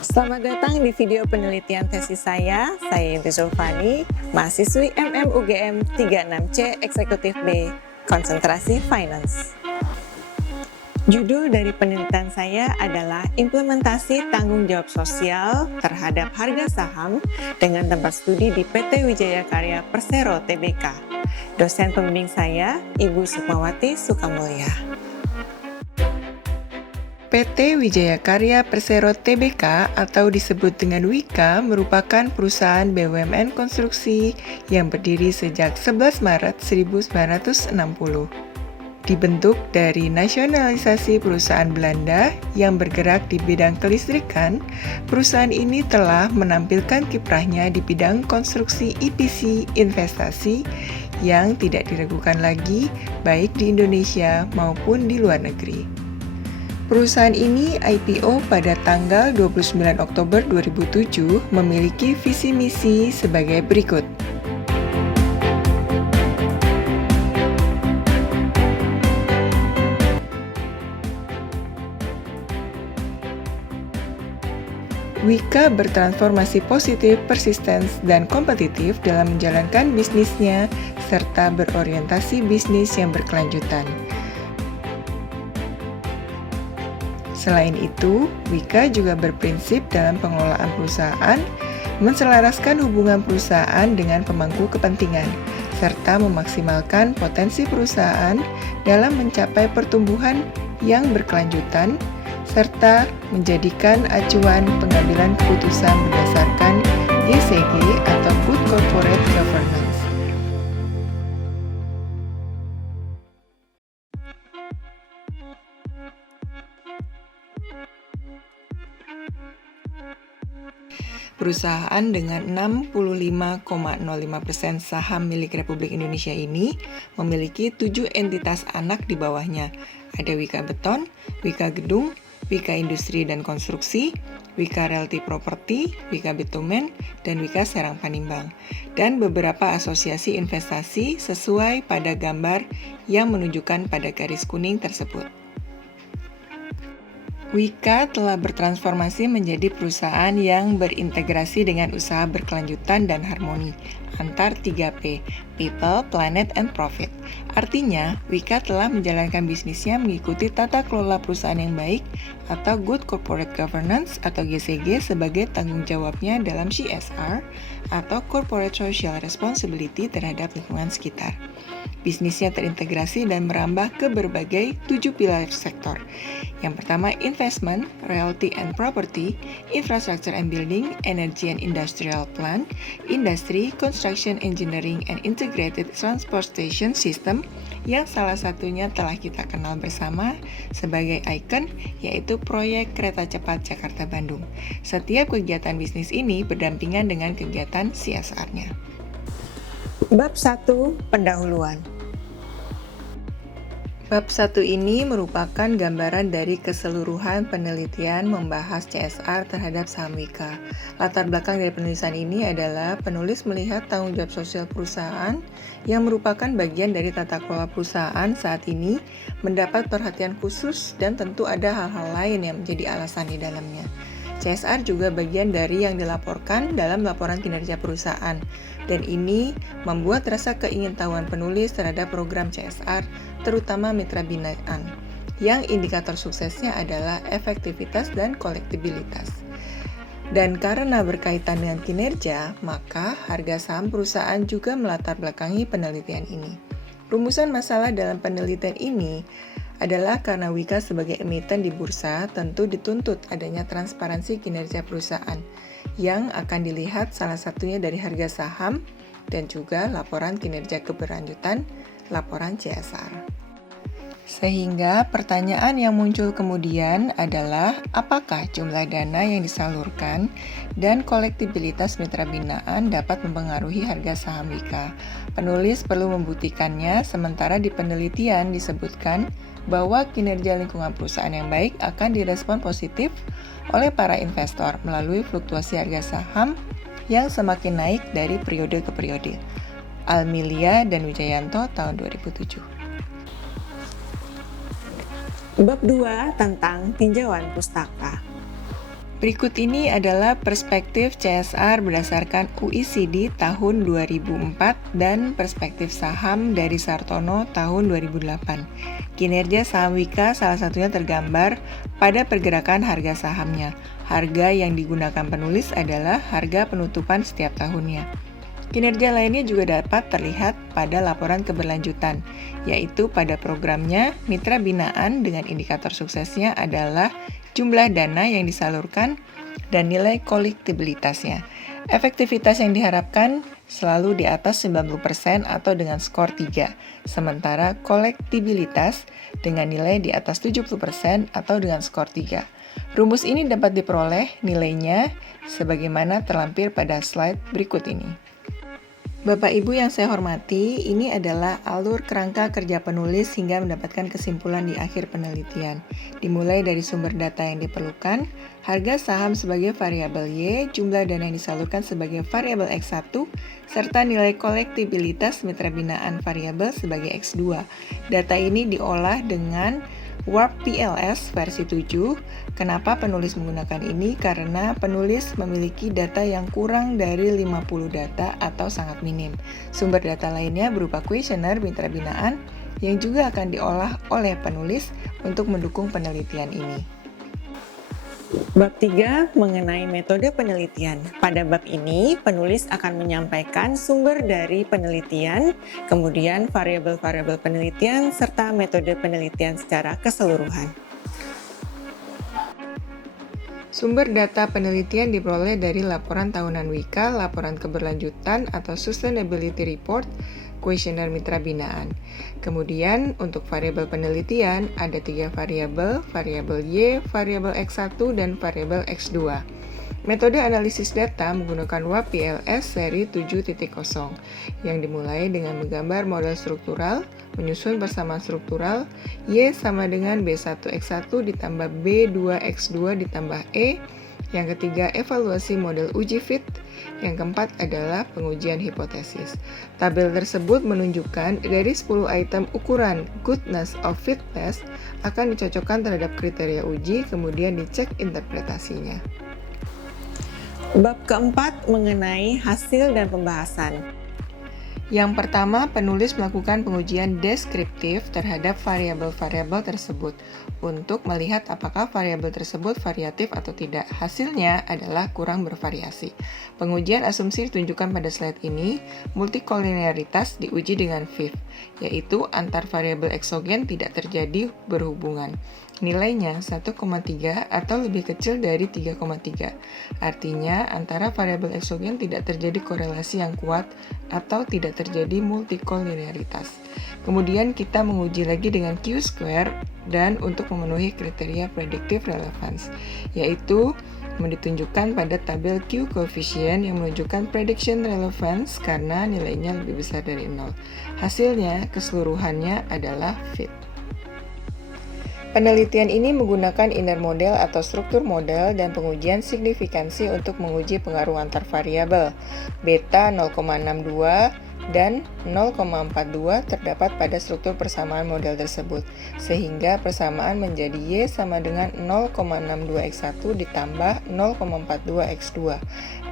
Selamat datang di video penelitian tesis saya Inti Zulfani, mahasiswi UGM 36C Eksekutif B, Konsentrasi Finance. Judul dari penelitian saya adalah Implementasi Tanggung Jawab Sosial terhadap Harga Saham dengan tempat studi di PT Wijaya Karya Persero Tbk. Dosen pembimbing saya, Ibu Sukmawati Sukamulya. PT Wijaya Karya Persero Tbk atau disebut dengan WIKA merupakan perusahaan BUMN konstruksi yang berdiri sejak 11 Maret 1960. Dibentuk dari nasionalisasi perusahaan Belanda yang bergerak di bidang kelistrikan, perusahaan ini telah menampilkan kiprahnya di bidang konstruksi EPC investasi yang tidak diragukan lagi baik di Indonesia maupun di luar negeri. Perusahaan ini IPO pada tanggal 29 Oktober 2007 memiliki visi misi sebagai berikut. WIKA bertransformasi positif, persistens, dan kompetitif dalam menjalankan bisnisnya serta berorientasi bisnis yang berkelanjutan. Selain itu, WIKA juga berprinsip dalam pengelolaan perusahaan, menselaraskan hubungan perusahaan dengan pemangku kepentingan, serta memaksimalkan potensi perusahaan dalam mencapai pertumbuhan yang berkelanjutan, serta menjadikan acuan pengambilan keputusan berdasarkan GCG atau Good Corporate Governance. Perusahaan dengan 65,05% saham milik Republik Indonesia ini memiliki 7 entitas anak di bawahnya. Ada WIKA Beton, WIKA Gedung, WIKA Industri dan Konstruksi, WIKA Realty Property, WIKA Bitumen, dan WIKA Serang Panimbang, dan beberapa asosiasi investasi sesuai pada gambar yang menunjukkan pada garis kuning tersebut. WIKA telah bertransformasi menjadi perusahaan yang berintegrasi dengan usaha berkelanjutan dan harmoni antar 3P, People, Planet, and Profit. Artinya, WIKA telah menjalankan bisnisnya mengikuti tata kelola perusahaan yang baik atau Good Corporate Governance atau GCG sebagai tanggung jawabnya dalam CSR atau Corporate Social Responsibility terhadap lingkungan sekitar. Bisnisnya terintegrasi dan merambah ke berbagai 7 pilar sektor. Yang pertama, investment, realty and property, infrastructure and building, energy and industrial plant, industry, construction, engineering, and integrated transportation system, yang salah satunya telah kita kenal bersama sebagai ikon, yaitu proyek kereta cepat Jakarta-Bandung. Setiap kegiatan bisnis ini berdampingan dengan kegiatan CSR-nya. Bab 1. Pendahuluan. Bab 1 ini merupakan gambaran dari keseluruhan penelitian membahas CSR terhadap saham WIKA. Latar belakang dari penulisan ini adalah penulis melihat tanggung jawab sosial perusahaan yang merupakan bagian dari tata kelola perusahaan saat ini mendapat perhatian khusus dan tentu ada hal-hal lain yang menjadi alasan di dalamnya. CSR juga bagian dari yang dilaporkan dalam laporan kinerja perusahaan, dan ini membuat rasa keingintahuan penulis terhadap program CSR, terutama mitra binaan, yang indikator suksesnya adalah efektivitas dan kolektibilitas. Dan karena berkaitan dengan kinerja, maka harga saham perusahaan juga melatar belakangi penelitian ini. Rumusan masalah dalam penelitian ini adalah karena WIKA sebagai emiten di bursa tentu dituntut adanya transparansi kinerja perusahaan yang akan dilihat salah satunya dari harga saham dan juga laporan kinerja keberlanjutan, laporan CSR. Sehingga pertanyaan yang muncul kemudian adalah apakah jumlah dana yang disalurkan dan kolektibilitas mitra binaan dapat mempengaruhi harga saham WIKA. Penulis perlu membuktikannya, sementara di penelitian disebutkan bahwa kinerja lingkungan perusahaan yang baik akan direspon positif oleh para investor melalui fluktuasi harga saham yang semakin naik dari periode ke periode. Almilia dan Wijayanto tahun 2007. Bab 2 tentang tinjauan pustaka. Berikut ini adalah perspektif CSR berdasarkan OECD tahun 2004 dan perspektif saham dari Sartono tahun 2008. Kinerja saham Wika salah satunya tergambar pada pergerakan harga sahamnya. Harga yang digunakan penulis adalah harga penutupan setiap tahunnya. Kinerja lainnya juga dapat terlihat pada laporan keberlanjutan, yaitu pada programnya Mitra Binaan dengan indikator suksesnya adalah jumlah dana yang disalurkan dan nilai kolektibilitasnya. Efektivitas yang diharapkan selalu di atas 90% atau dengan skor 3, sementara kolektibilitas dengan nilai di atas 70% atau dengan skor 3. Rumus ini dapat diperoleh nilainya sebagaimana terlampir pada slide berikut ini. Bapak Ibu yang saya hormati, ini adalah alur kerangka kerja penulis hingga mendapatkan kesimpulan di akhir penelitian. Dimulai dari sumber data yang diperlukan, harga saham sebagai variabel Y, jumlah dana yang disalurkan sebagai variabel X1, serta nilai kolektibilitas mitra binaan variabel sebagai X2. Data ini diolah dengan Warp PLS versi 7. Kenapa penulis menggunakan ini? Karena penulis memiliki data yang kurang dari 50 data atau sangat minim. Sumber data lainnya berupa kuesioner mitra binaan yang juga akan diolah oleh penulis untuk mendukung penelitian ini. Bab 3 mengenai metode penelitian. Pada bab ini, penulis akan menyampaikan sumber dari penelitian, kemudian variabel-variabel penelitian, serta metode penelitian secara keseluruhan. Sumber data penelitian diperoleh dari laporan tahunan Wika, laporan keberlanjutan atau Sustainability Report, kuesioner mitra binaan. Kemudian untuk variabel penelitian ada 3 variabel Y, variabel X1, dan variabel X2. Metode analisis data menggunakan WAP-PLS seri 7.0 yang dimulai dengan menggambar model struktural, menyusun persamaan struktural, Y sama dengan B1X1 ditambah B2X2 ditambah E. Yang ketiga, evaluasi model uji fit. Yang keempat adalah pengujian hipotesis. Tabel tersebut menunjukkan dari 10 item ukuran goodness of fit test akan dicocokkan terhadap kriteria uji, kemudian dicek interpretasinya. Bab keempat mengenai hasil dan pembahasan. Yang pertama, penulis melakukan pengujian deskriptif terhadap variabel-variabel tersebut untuk melihat apakah variabel tersebut variatif atau tidak. Hasilnya adalah kurang bervariasi. Pengujian asumsi ditunjukkan pada slide ini. Multikolinearitas diuji dengan VIF, yaitu antar variabel eksogen tidak terjadi berhubungan. Nilainya 1,3 atau lebih kecil dari 3,3. Artinya, antara variabel eksogen tidak terjadi korelasi yang kuat atau tidak terjadi multikolinearitas. Kemudian kita menguji lagi dengan Q-square dan untuk memenuhi kriteria predictive relevance, yaitu ditunjukkan pada tabel Q coefficient yang menunjukkan prediction relevance karena nilainya lebih besar dari 0. Hasilnya keseluruhannya adalah fit. Penelitian ini menggunakan inner model atau struktur model dan pengujian signifikansi untuk menguji pengaruh antar variabel. Beta 0,62 dan 0,42 terdapat pada struktur persamaan model tersebut, sehingga persamaan menjadi Y sama dengan 0,62X1 ditambah 0,42X2.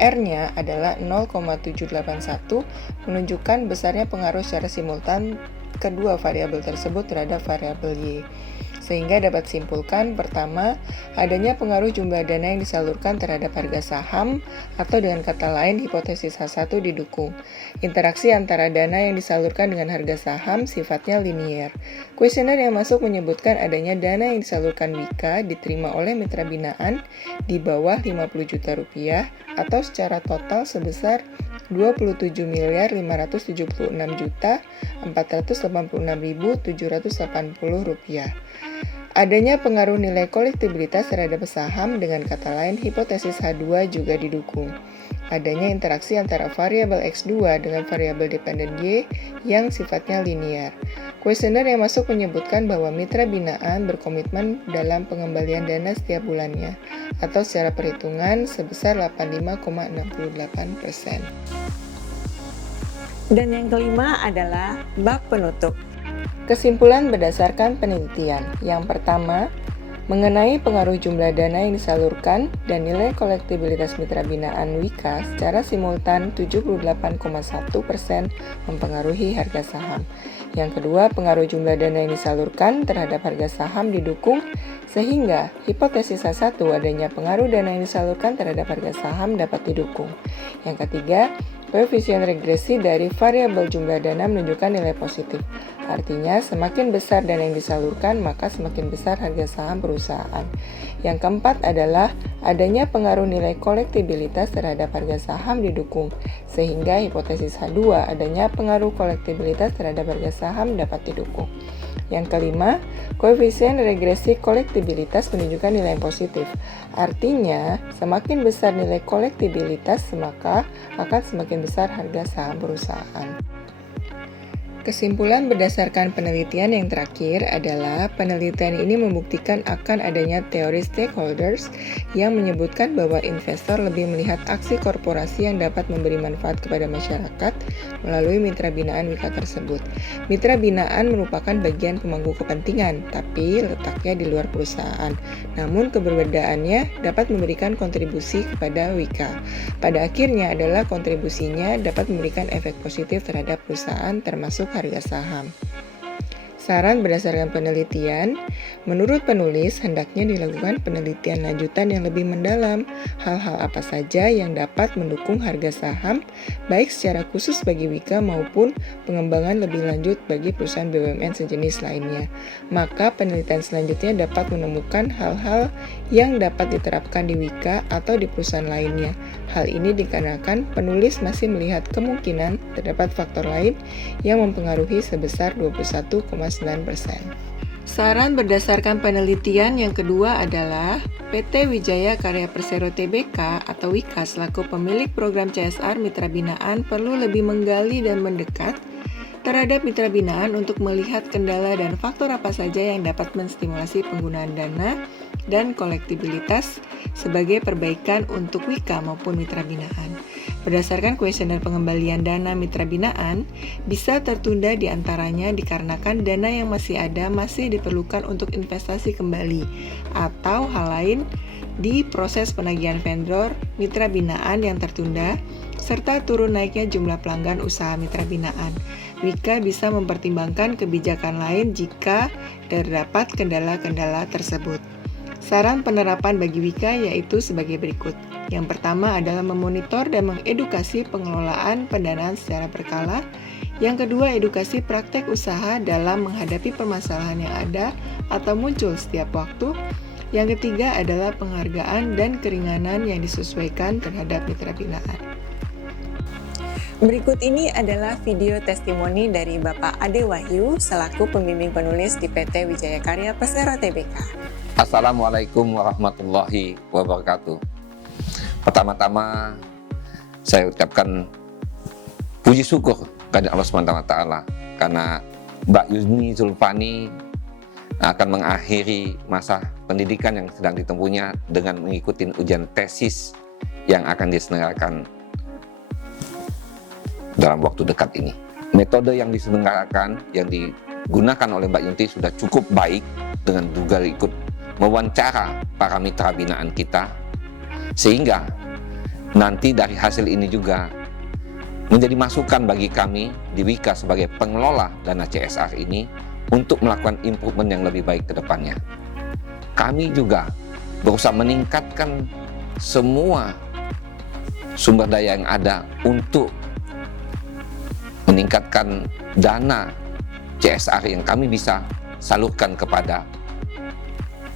R-nya adalah 0,781, menunjukkan besarnya pengaruh secara simultan kedua variabel tersebut terhadap variabel Y. Sehingga dapat simpulkan, pertama, adanya pengaruh jumlah dana yang disalurkan terhadap harga saham, atau dengan kata lain, hipotesis H1 didukung. Interaksi antara dana yang disalurkan dengan harga saham sifatnya linier. Kuesioner yang masuk menyebutkan adanya dana yang disalurkan Wika diterima oleh mitra binaan di bawah 50 juta rupiah, atau secara total sebesar 27.576.486.780 rupiah. Adanya pengaruh nilai kolektibilitas terhadap saham, dengan kata lain hipotesis H2 juga didukung. Adanya interaksi antara variabel X2 dengan variabel dependen Y yang sifatnya linier. Kuesioner yang masuk menyebutkan bahwa mitra binaan berkomitmen dalam pengembalian dana setiap bulannya, atau secara perhitungan sebesar 85,68%. Dan yang kelima adalah bab penutup. Kesimpulan berdasarkan penelitian. Yang pertama, mengenai pengaruh jumlah dana yang disalurkan dan nilai kolektibilitas mitra binaan Wika secara simultan 78,1% mempengaruhi harga saham. Yang kedua, pengaruh jumlah dana yang disalurkan terhadap harga saham didukung sehingga hipotesis A1 adanya pengaruh dana yang disalurkan terhadap harga saham dapat didukung. Yang ketiga, koefisien regresi dari variabel jumlah dana menunjukkan nilai positif. Artinya, semakin besar dana yang disalurkan, maka semakin besar harga saham perusahaan. Yang keempat adalah adanya pengaruh nilai kolektibilitas terhadap harga saham didukung, sehingga hipotesis H2 adanya pengaruh kolektibilitas terhadap harga saham dapat didukung. Yang kelima, koefisien regresi kolektibilitas menunjukkan nilai yang positif. Artinya, semakin besar nilai kolektibilitas, maka akan semakin besar harga saham perusahaan. Kesimpulan berdasarkan penelitian yang terakhir adalah penelitian ini membuktikan akan adanya teori stakeholders yang menyebutkan bahwa investor lebih melihat aksi korporasi yang dapat memberi manfaat kepada masyarakat melalui mitra binaan Wika tersebut. Mitra binaan merupakan bagian pemangku kepentingan, tapi letaknya di luar perusahaan. Namun keberbedaannya dapat memberikan kontribusi kepada Wika. Pada akhirnya adalah kontribusinya dapat memberikan efek positif terhadap perusahaan termasuk harga saham. Saran berdasarkan penelitian, menurut penulis hendaknya dilakukan penelitian lanjutan yang lebih mendalam, hal-hal apa saja yang dapat mendukung harga saham, baik secara khusus bagi Wika maupun pengembangan lebih lanjut bagi perusahaan BUMN sejenis lainnya. Maka penelitian selanjutnya dapat menemukan hal-hal yang dapat diterapkan di Wika atau di perusahaan lainnya. Hal ini dikarenakan penulis masih melihat kemungkinan terdapat faktor lain yang mempengaruhi sebesar 21,9%. Saran berdasarkan penelitian yang kedua adalah PT Wijaya Karya Persero Tbk atau Wika selaku pemilik program CSR Mitra Binaan perlu lebih menggali dan mendekat terhadap mitra binaan untuk melihat kendala dan faktor apa saja yang dapat menstimulasi penggunaan dana dan kolektibilitas sebagai perbaikan untuk Wika maupun mitra binaan. Berdasarkan kuesioner pengembalian dana mitra binaan, bisa tertunda diantaranya dikarenakan dana yang masih ada masih diperlukan untuk investasi kembali, atau hal lain di proses penagihan vendor mitra binaan yang tertunda, serta turun naiknya jumlah pelanggan usaha mitra binaan. Wika bisa mempertimbangkan kebijakan lain jika terdapat kendala-kendala tersebut. Saran penerapan bagi Wika yaitu sebagai berikut. Yang pertama adalah memonitor dan mengedukasi pengelolaan pendanaan secara berkala. Yang kedua, edukasi praktek usaha dalam menghadapi permasalahan yang ada atau muncul setiap waktu. Yang ketiga adalah penghargaan dan keringanan yang disesuaikan terhadap mitra binaan. Berikut ini adalah video testimoni dari Bapak Ade Wahyu selaku pembimbing penulis di PT Wijaya Karya Persero Tbk. Assalamualaikum warahmatullahi wabarakatuh. Pertama-tama saya ucapkan puji syukur kepada Allah SWT karena Mbak Yuni Zulfani akan mengakhiri masa pendidikan yang sedang ditempuhnya dengan mengikuti ujian tesis yang akan diselenggarakan dalam waktu dekat ini. Metode yang diselenggarakan, yang digunakan oleh Mbak Yunti sudah cukup baik dengan juga ikut mewawancara para mitra binaan kita, sehingga nanti dari hasil ini juga menjadi masukan bagi kami di Wika sebagai pengelola dana CSR ini untuk melakukan improvement yang lebih baik ke depannya. Kami juga berusaha meningkatkan semua sumber daya yang ada untuk meningkatkan dana CSR yang kami bisa salurkan kepada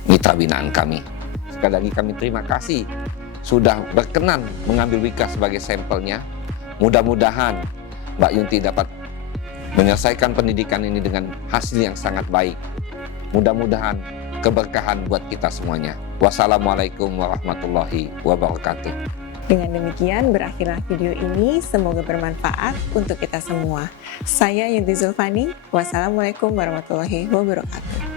mitra binaan kami. Sekali lagi kami terima kasih sudah berkenan mengambil Wika sebagai sampelnya. Mudah-mudahan Mbak Yunti dapat menyelesaikan pendidikan ini dengan hasil yang sangat baik. Mudah-mudahan keberkahan buat kita semuanya. Wassalamualaikum warahmatullahi wabarakatuh. Dengan demikian berakhirlah video ini, semoga bermanfaat untuk kita semua. Saya Yunti Zulfani, wassalamualaikum warahmatullahi wabarakatuh.